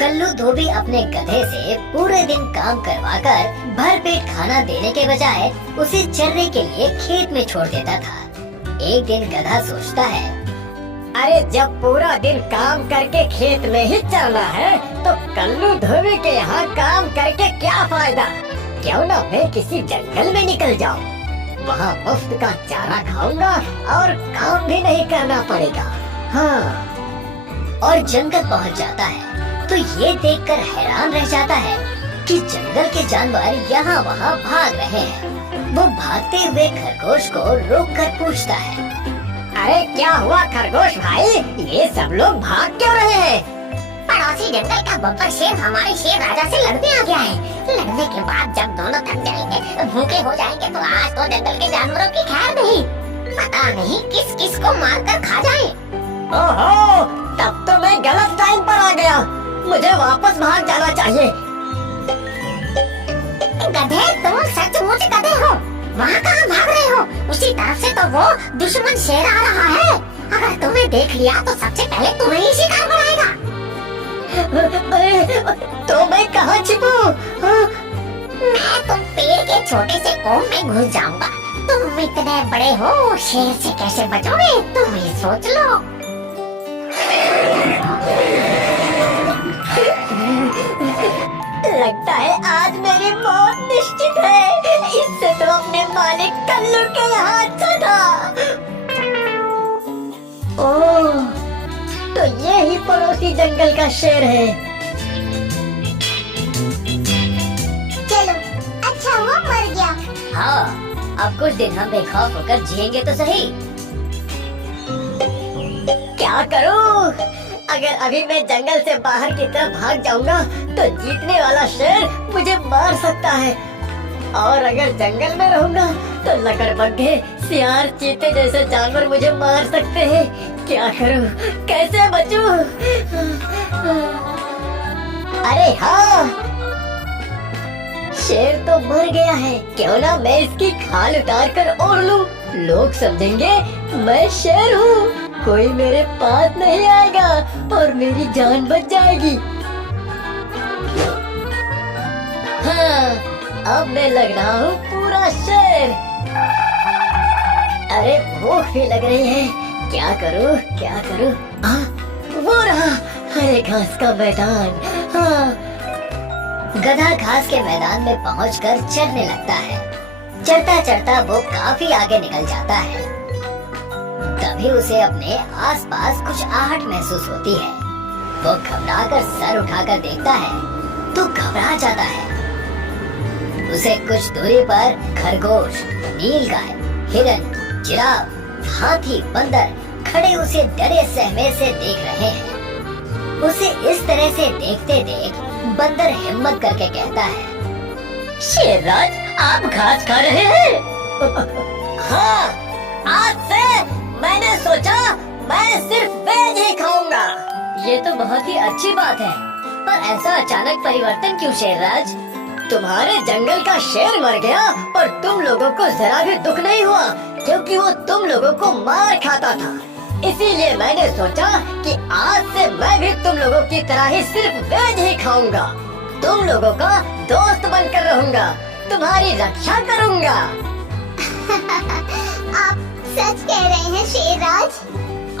कल्लू धोबी अपने गधे से पूरे दिन काम करवाकर भरपेट खाना देने के बजाय उसे चरने के लिए खेत में छोड़ देता था। एक दिन गधा सोचता है, अरे जब पूरा दिन काम करके खेत में ही चलना है तो कल्लू धोबी के यहाँ काम करके क्या फायदा। क्यों ना मैं किसी जंगल में निकल जाऊँ, वहाँ मुफ्त का चारा खाऊंगा और काम भी नहीं करना पड़ेगा। हाँ। और जंगल पहुँच जाता है तो ये देखकर हैरान रह जाता है कि जंगल के जानवर यहाँ वहाँ भाग रहे हैं। वो भागते हुए खरगोश को रोककर पूछता है, अरे क्या हुआ खरगोश भाई, ये सब लोग भाग क्यों रहे हैं? पड़ोसी जंगल का बब्बर शेर हमारे शेर राजा से लड़ने आ गया है। लड़ने के बाद जब दोनों थक जाएंगे, भूखे हो जाएंगे तो आज तो जंगल के जानवरों की खैर नहीं। पता नहीं किस किस को मारकर खा जाए। ओहो, तब तो मैं गलत टाइम पर आ गया। मुझे वापस भाग जाना चाहिए। गधे, तुम सचमुच गधे हो। वहाँ कहाँ भाग रहे हो? उसी तरफ से तो वो दुश्मन शेर आ रहा है। अगर तुम्हें देख लिया तो सबसे पहले तुम्हें ही शिकार बनाएगा। तो मैं कहाँ छिपूं? मैं तुम पेड़ के छोटे से कोम में घुस जाऊंगा। तुम इतने बड़े हो, शेर से कैसे बचोगे तुम ही सोच लो। लगता है आज मेरी मौत निश्चित है। इससे तो अपने मालिक कल्लू के यहाँ अच्छा था। ओह, तो ये ही पड़ोसी जंगल का शेर है। चलो, अच्छा वो मर गया। हाँ, अब कुछ दिन हम बेखौफ होकर जिएंगे तो सही। क्या करूं? अगर अभी मैं जंगल से बाहर की तरफ भाग जाऊंगा तो जीतने वाला शेर मुझे मार सकता है, और अगर जंगल में रहूंगा तो लकड़बग्घे, सियार, चीते जैसे जानवर मुझे मार सकते हैं। क्या करूं? कैसे बचूं? अरे हाँ, शेर तो मर गया है। क्यों ना मैं इसकी खाल उतार कर ओढ़ लूं। लोग समझेंगे मैं शेर हूँ, कोई मेरे पास नहीं आएगा और मेरी जान बच जाएगी। हाँ, अब मैं लग रहा हूँ पूरा शेर। अरे भूख भी लग रही है, क्या करूँ क्या करूँ? वो रहा हरे घास का मैदान। हाँ। गधा घास के मैदान में पहुंचकर चरने लगता है। चरता चरता वो काफी आगे निकल जाता है। तभी उसे अपने आसपास कुछ आहट महसूस होती है। वो घबराकर सर उठाकर देखता है तो घबरा जाता है। उसे कुछ दूरी पर खरगोश, नीलगाय, हिरन, जिराफ, हाथी, बंदर खड़े उसे डरे सहमे से देख रहे हैं। उसे इस तरह से देखते देख बंदर हिम्मत करके कहता है, शेरराज, आप घास खा रहे हैं? हाँ, आज से मैंने सोचा मैं सिर्फ वेज ही खाऊंगा। ये तो बहुत ही अच्छी बात है, पर ऐसा अचानक परिवर्तन क्यों शेरराज? तुम्हारे जंगल का शेर मर गया और तुम लोगों को जरा भी दुख नहीं हुआ, क्योंकि वो तुम लोगों को मार खाता था। इसीलिए मैंने सोचा कि आज से मैं भी तुम लोगों की तरह ही सिर्फ वेज ही खाऊंगा। तुम लोगों का दोस्त बनकर रहूंगा, तुम्हारी रक्षा करूंगा। आप सच कह रहे हैं शेरराज?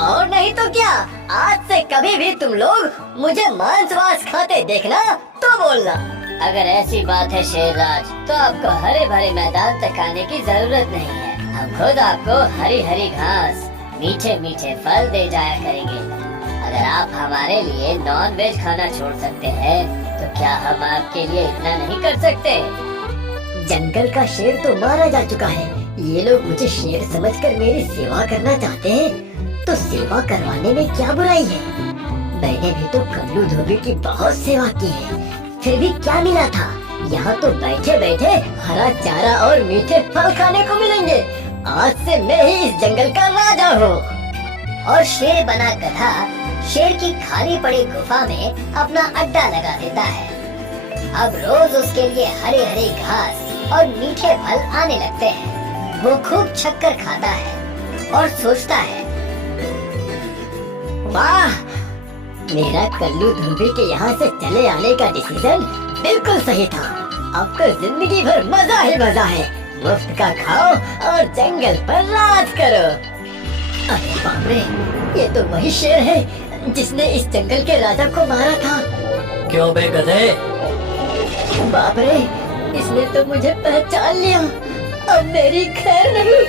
और नहीं तो क्या, आज से कभी भी तुम लोग मुझे मांस-वास खाते देखना तो बोलना। अगर ऐसी बात है शेरराज, तो आपको हरे भरे मैदान तक आने की जरूरत नहीं है। हम खुद आपको हरी हरी घास, मीठे मीठे फल दे जाया करेंगे। अगर आप हमारे लिए नॉन वेज खाना छोड़ सकते हैं, तो क्या हम आपके लिए इतना नहीं कर सकते? जंगल का शेर तो मारा जा चुका है। ये लोग मुझे शेर समझकर मेरी सेवा करना चाहते हैं, तो सेवा करवाने में क्या बुराई है? मैंने भी तो कल्लू धोबी की बहुत सेवा की है, फिर भी क्या मिला था? यहाँ तो बैठे बैठे हरा चारा और मीठे फल खाने को मिलेंगे। आज से मैं ही इस जंगल का राजा हूँ। और शेर बना गधा शेर की खाली पड़ी गुफा में अपना अड्डा लगा देता है। अब रोज उसके लिए हरे हरे घास और मीठे फल आने लगते हैं। वो खूब छक्कर खाता है और सोचता है, वाह, मेरा कल्लू धोबी के यहाँ से चले आने का डिसीजन बिल्कुल सही था। अब तो जिंदगी भर मजा ही मजा है। मुफ्त का खाओ और जंगल पर राज करो। अरे बाप रे, ये तो वही शेर है जिसने इस जंगल के राजा को मारा था। क्यों बे गधे? बाप रे, इसने तो मुझे पहचान लिया। अब मेरी खैर नहीं।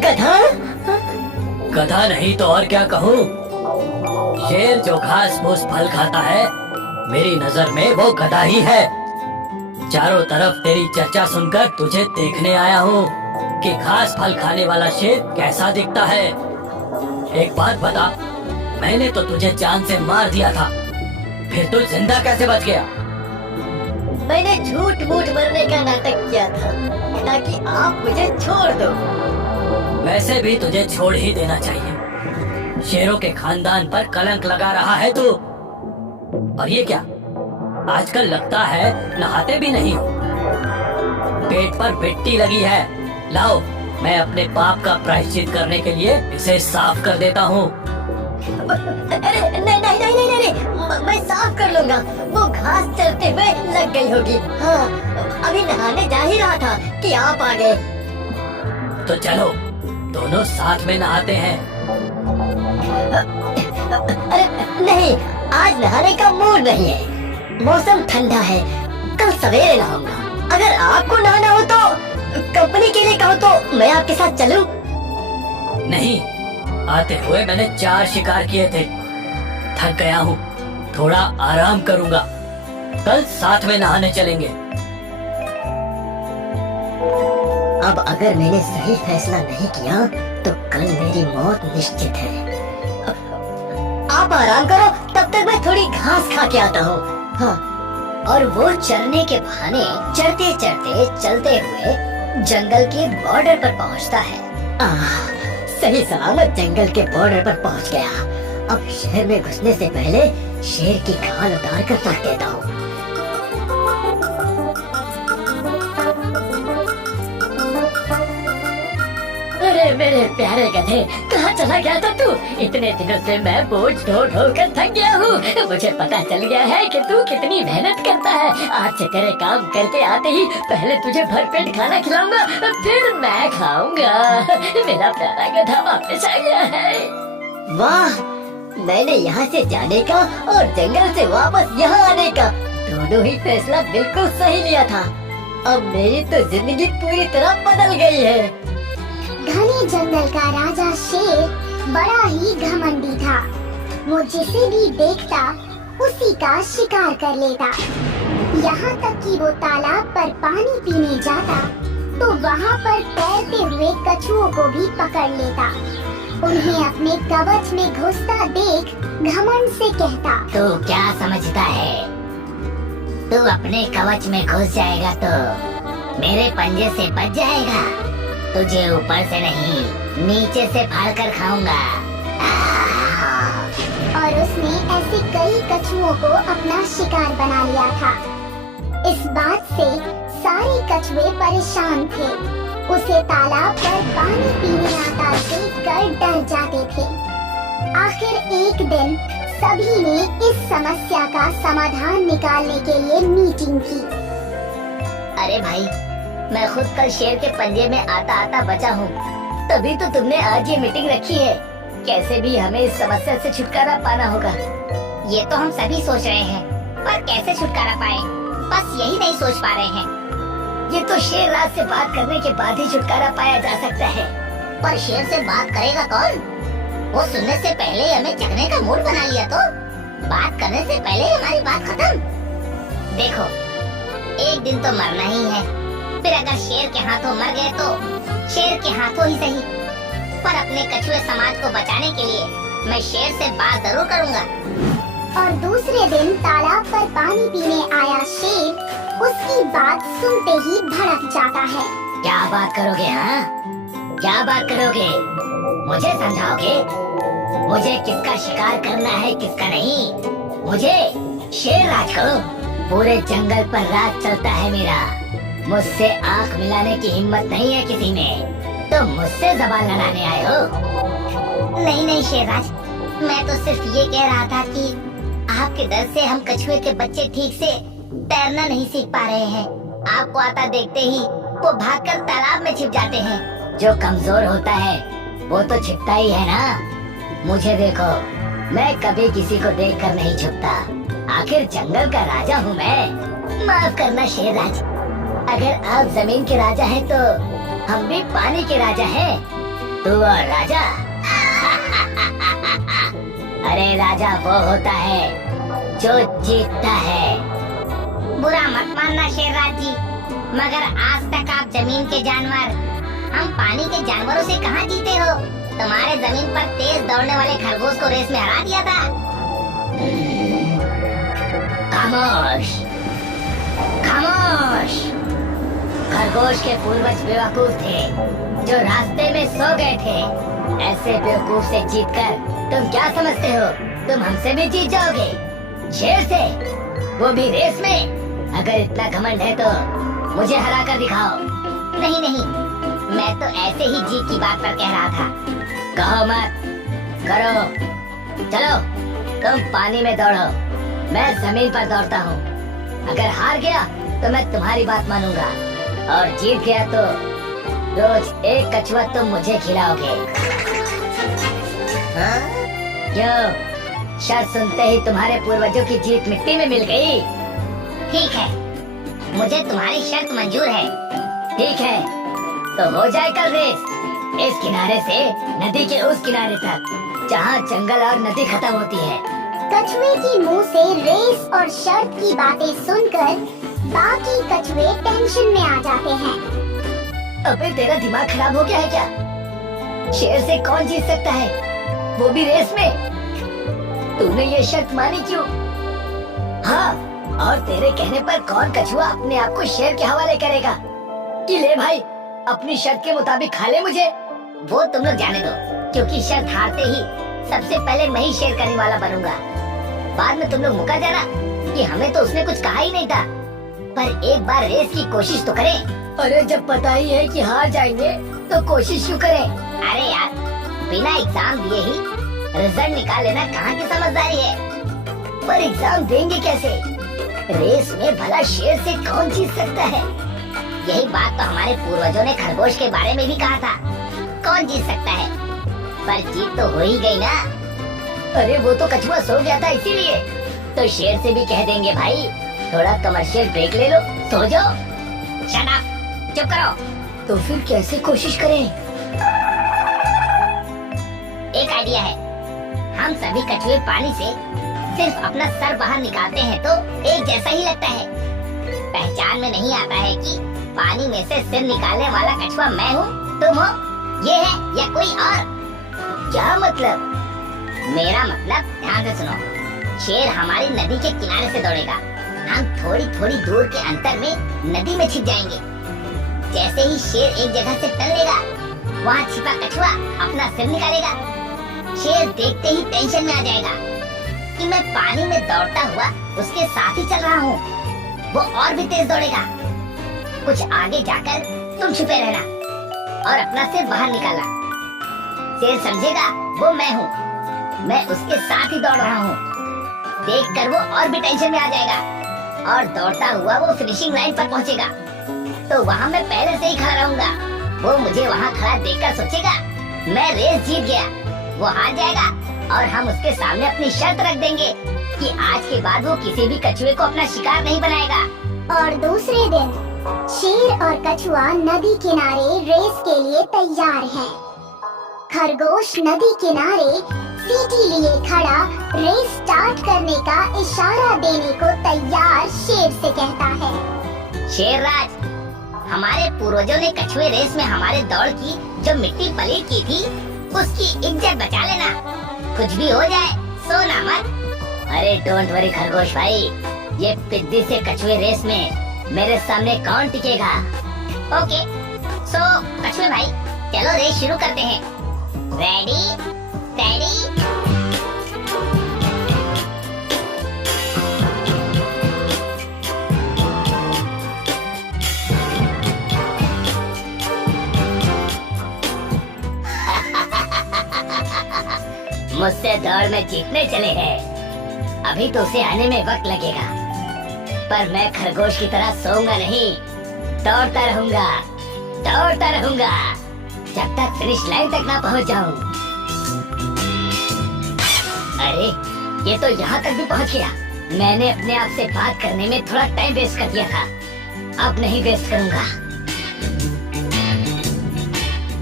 गधा? गधा नहीं तो और क्या कहूँ? शेर जो घास फूस फल खाता है, मेरी नजर में वो गधा ही है। चारों तरफ तेरी चर्चा सुनकर तुझे देखने आया हूँ कि घास फल खाने वाला शेर कैसा दिखता है। एक बात बता, मैंने तो तुझे जान से मार दिया था, फिर तू जिंदा कैसे बच गया? मैंने झूठ मूठ मरने का नाटक किया था ताकि आप मुझे छोड़ दो। वैसे भी तुझे छोड़ ही देना चाहिए। शेरों के खानदान पर कलंक लगा रहा है तू। और ये क्या, आजकल लगता है नहाते भी नहीं हो। पेट पर मिट्टी लगी है। लाओ, मैं अपने पाप का प्रायश्चित करने के लिए इसे साफ कर देता हूँ। अरे नहीं नहीं नहीं नहीं नहीं, मैं साफ कर लूंगा। वो घास चलते हुए लग गई होगी। हाँ, अभी नहाने जा ही रहा था कि आप आ गए। तो चलो, दोनों साथ में नहाते हैं। अरे नहीं, आज नहाने का मूड नहीं है। मौसम ठंडा है, कल सवेरे नहाऊंगा। अगर आपको नहाना हो तो कंपनी के लिए कहो तो मैं आपके साथ चलूं? नहीं, आते हुए मैंने 4 शिकार किए थे। थक गया हूँ, थोड़ा आराम करूँगा। कल साथ में नहाने चलेंगे। अब अगर मैंने सही फैसला नहीं किया तो कल मेरी मौत निश्चित है। आप आराम करो, तब तक मैं थोड़ी घास खा के आता हूँ। हाँ। और वो चरने के बहाने चढ़ते चढ़ते चलते हुए जंगल के बॉर्डर पर पहुंचता है। सही सलामत जंगल के बॉर्डर पर पहुंच गया। अब शहर में घुसने से पहले शेर की खाल उतार कर रख देता हूँ। अरे मेरे प्यारे गधे, कहाँ चला गया था तू? इतने दिनों से मैं बोझ ढो ढो कर थक गया हूँ। मुझे पता चल गया है कि तू कितनी मेहनत करता है। आज से तेरे काम करके आते ही पहले तुझे भरपेट खाना खिलाऊंगा, फिर मैं खाऊंगा। मेरा प्यारा गधा वापस आ गया है। वाह, मैंने यहाँ से जाने का और जंगल से वापस यहाँ आने का दोनों ही फैसला बिल्कुल सही लिया था। अब मेरी तो जिंदगी पूरी तरह बदल गई है। घने जंगल का राजा शेर बड़ा ही घमंडी था। वो जिसे भी देखता उसी का शिकार कर लेता। यहाँ तक कि वो तालाब पर पानी पीने जाता तो वहाँ पर तैरते हुए कछुओं को भी पकड़ लेता। उन्हें अपने कवच में घुसता देख घमंड से कहता, तू क्या समझता है? तू अपने कवच में घुस जाएगा तो मेरे पंजे से बच जाएगा। तुझे ऊपर से नहीं, नीचे से फाड़ कर खाऊंगा। और उसने ऐसे कई कछुओं को अपना शिकार बना लिया था। इस बात से सारे कछुए परेशान थे। उसे तालाब पर पानी पीने आता देखकर डर जाते थे। आखिर एक दिन सभी ने इस समस्या का समाधान निकालने के लिए मीटिंग की। अरे भाई, मैं खुद कल शेर के पंजे में आता आता बचा हूँ, तभी तो तुमने आज ये मीटिंग रखी है। कैसे भी हमें इस समस्या से छुटकारा पाना होगा। ये तो हम सभी सोच रहे हैं, पर कैसे छुटकारा पाए, बस यही नहीं सोच पा रहे हैं। ये तो शेर रात से बात करने के बाद ही छुटकारा पाया जा सकता है। पर शेर से बात करेगा कौन? वो सुनने से पहले ही हमें चखने का मूड बना लिया तो बात करने से पहले ही हमारी बात खत्म। देखो, एक दिन तो मरना ही है। फिर अगर शेर के हाथों मर गए तो शेर के हाथों ही सही, पर अपने कछुए समाज को बचाने के लिए मैं शेर से बात जरूर करूंगा। और दूसरे दिन तालाब पर पानी पीने आया शेर उसकी बात सुनते ही भड़क जाता है। क्या बात करोगे? हाँ, क्या बात करोगे? मुझे समझाओगे मुझे किसका शिकार करना है, किसका नहीं? मुझे शेर राज करो। पूरे जंगल पर राज चलता है मेरा। मुझसे आंख मिलाने की हिम्मत नहीं है किसी में, तो मुझसे जबान लड़ाने आए हो? नहीं नहीं शेरराज, मैं तो सिर्फ ये कह रहा था कि आपके डर से हम कछुए के बच्चे ठीक से तैरना नहीं सीख पा रहे हैं। आपको आता देखते ही वो भागकर तालाब में छिप जाते हैं। जो कमजोर होता है वो तो छिपता ही है ना। मुझे देखो, मैं कभी किसी को देखकर नहीं छुपता। आखिर जंगल का राजा हूँ मैं। माफ करना शेरराज, अगर आप जमीन के राजा हैं तो हम भी पानी के राजा हैं। तू और राजा अरे राजा वो होता है जो जीतता है। बुरा मत मानना शेरराज जी, मगर आज तक आप जमीन के जानवर हम पानी के जानवरों से कहाँ जीते हो। तुम्हारे जमीन पर तेज दौड़ने वाले खरगोश को रेस में हरा दिया था। खामोश, खामोश। खरगोश के पूर्वज बेवकूफ थे जो रास्ते में सो गए थे। ऐसे बेवकूफ से जीतकर तुम क्या समझते हो? तुम हमसे भी जीत जाओगे, शेर से, वो भी रेस में। अगर इतना घमंड है तो मुझे हरा कर दिखाओ। नहीं नहीं, मैं तो ऐसे ही जीत की बात पर कह रहा था। कहो मत, करो। चलो तुम पानी में दौड़ो, मैं जमीन पर दौड़ता हूँ। अगर हार गया तो मैं तुम्हारी बात मानूंगा, और जीत गया तो रोज एक कछुआ तुम मुझे खिलाओगे। क्यों, शर्त सुनते ही तुम्हारे पूर्वजों की जीत मिट्टी में मिल गई? ठीक है, मुझे तुम्हारी शर्त मंजूर है। ठीक है, तो हो जाए कल रेस। इस किनारे से नदी के उस किनारे तक जहाँ जंगल और नदी खत्म होती है। कछुए की मुंह से रेस और शर्त की बातें सुनकर बाकी कछुए टेंशन में आ जाते हैं। अबे तेरा दिमाग खराब हो गया है क्या? शेर से कौन जीत सकता है, वो भी रेस में? तूने ये शर्त मानी क्यों? हाँ, और तेरे कहने पर कौन कछुआ अपने आप को शेर के हवाले करेगा कि ले भाई अपनी शर्त के मुताबिक खा ले मुझे? वो तुम लोग जाने दो, क्योंकि शर्त हारते ही सबसे पहले मैं ही शेर करने वाला बनूंगा। बाद में तुम लोग मुकर जाना कि हमें तो उसने कुछ कहा ही नहीं था। पर एक बार रेस की कोशिश तो करें। अरे जब पता ही है कि हार जाएंगे तो कोशिश क्यों करें? अरे यार, बिना एग्जाम दिए ही रिजल्ट निकाल लेना कहाँ की समझदारी है। पर एग्जाम देंगे कैसे? रेस में भला शेर से कौन जीत सकता है? यही बात तो हमारे पूर्वजों ने खरगोश के बारे में भी कहा था, कौन जीत सकता है। पर जीत तो हो ही गई ना। अरे वो तो कछुआ सो गया था इसीलिए। तो शेर से भी कह देंगे भाई थोड़ा कमर्शियल ब्रेक ले लो, सो जाओ। शट अप, चुप करो। तो फिर कैसे कोशिश करें? एक आइडिया है। हम सभी कछुए पानी से सिर्फ अपना सर बाहर निकालते हैं तो एक जैसा ही लगता है। पहचान में नहीं आता है कि पानी में से सिर निकालने वाला कछुआ मैं हूँ, तुम हो, ये है या कोई और। क्या मतलब? मेरा मतलब ध्यान से सुनो। शेर हमारी नदी के किनारे से दौड़ेगा, हम थोड़ी थोड़ी दूर के अंतर में नदी में छिप जाएंगे। जैसे ही शेर एक जगह से टल लेगा, वहाँ छिपा कछुआ अपना सिर निकालेगा। शेर देखते ही टेंशन में आ जाएगा कि मैं पानी में दौड़ता हुआ उसके साथ ही चल रहा हूँ। वो और भी तेज दौड़ेगा। कुछ आगे जाकर तुम छुपे रहना और अपना सिर बाहर निकालना। शेर समझेगा वो मैं हूँ, मैं उसके साथ ही दौड़ रहा हूँ। देखकर वो और भी टेंशन में आ जाएगा और दौड़ता हुआ वो फिनिशिंग लाइन पर पहुँचेगा। तो वहाँ मैं पहले से ही खड़ा रहूंगा। वो मुझे वहाँ खड़ा देखकर सोचेगा मैं रेस जीत गया। वो हार जाएगा और हम उसके सामने अपनी शर्त रख देंगे कि आज के बाद वो किसी भी कछुए को अपना शिकार नहीं बनाएगा। और दूसरे दिन शेर और कछुआ नदी किनारे रेस के लिए तैयार हैं। खरगोश नदी किनारे सीटी लिए खड़ा रेस स्टार्ट करने का इशारा देने को तैयार शेर से कहता है। शेरराज, हमारे पूर्वजों ने कछुए रेस में हमारे दौड़ की जो मिट्टी पलीट की थी उसकी इज्जत बचा लेना। कुछ भी हो जाए सोना मत। अरे डोंट वरी खरगोश भाई, ये पिद्दी से कछुए रेस में मेरे सामने कौन टिकेगा? ओके, सो कछुए भाई चलो रेस शुरू करते हैं। Ready steady. मुझसे दौड़ में जीतने चले हैं। अभी तो उसे आने में वक्त लगेगा, पर मैं खरगोश की तरह सोऊंगा नहीं, दौड़ता रहूंगा जब तक फिनिश लाइन तक ना पहुंच जाऊं। अरे ये तो यहाँ तक भी पहुंच गया। मैंने अपने आप से बात करने में थोड़ा टाइम वेस्ट कर दिया था, अब नहीं वेस्ट करूंगा।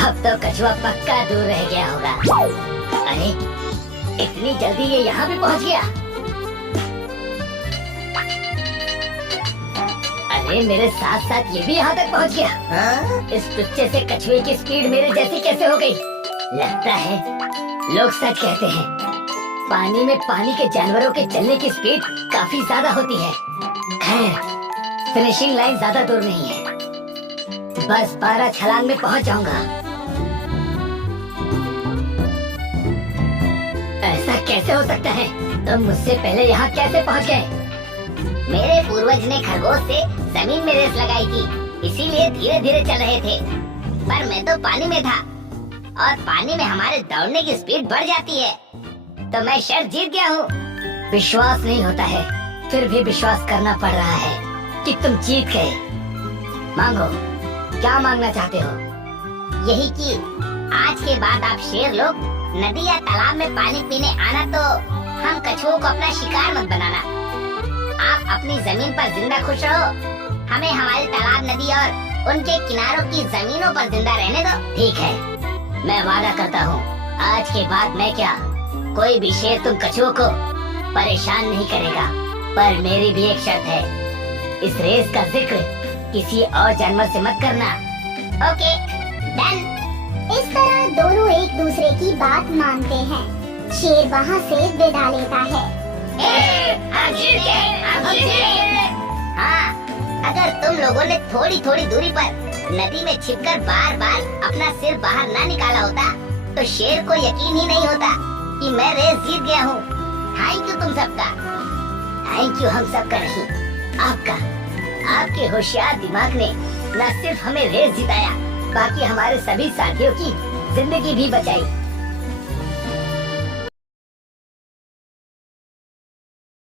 अब तो कछुआ पक्का दूर रह गया होगा। अरे इतनी जल्दी ये यहाँ भी पहुंच गया। अरे मेरे साथ साथ ये भी यहाँ तक पहुंच गया। इस टुच्चे से कछुए की स्पीड मेरे जैसी कैसे हो गई? लगता है लोग सच कहते हैं, पानी में पानी के जानवरों के चलने की स्पीड काफी ज्यादा होती है। खैर फिनिशिंग लाइन ज्यादा दूर नहीं है, बस 12 छलांग में पहुंच जाऊंगा। ऐसा कैसे हो सकता है? तुम मुझसे पहले यहाँ कैसे पहुँच गए? मेरे पूर्वज ने खरगोश से जमीन में रेस लगाई थी, इसीलिए धीरे धीरे चल रहे थे। पर मैं तो पानी में था, और पानी में हमारे दौड़ने की स्पीड बढ़ जाती है, तो मैं शर्त जीत गया हूँ। विश्वास नहीं होता है, फिर भी विश्वास करना पड़ रहा है कि तुम जीत गए। मांगो, क्या मांगना चाहते हो? यही कि आज के बाद आप शेर लोग नदी या तालाब में पानी पीने आना तो हम कछुओं को अपना शिकार मत बनाना। आप अपनी जमीन पर जिंदा खुश रहो, हमें हमारे तालाब, नदी और उनके किनारों की जमीनों पर जिंदा रहने दो। ठीक है, मैं वादा करता हूँ, आज के बाद मैं क्या, कोई भी शेर तुम कछुओं को परेशान नहीं करेगा। पर मेरी भी एक शर्त है, इस रेस का जिक्र किसी और जानवर से मत करना। Okay, done. इस तरह दोनों एक दूसरे की बात मानते हैं। शेर वहाँ से विदा लेता है। हम जीत गए। हाँ, अगर तुम लोगों ने थोड़ी थोड़ी दूरी पर नदी में छिपकर बार बार अपना सिर बाहर ना निकाला होता, तो शेर को यकीन ही नहीं होता कि मैं रेस जीत गया हूँ। थैंक यू तुम सबका। थैंक यू हम सबका नहीं, आपका। आपके होशियार दिमाग ने न सिर्फ हमें रेस जिताया, बाकी हमारे सभी साथियों की जिंदगी भी बचाई।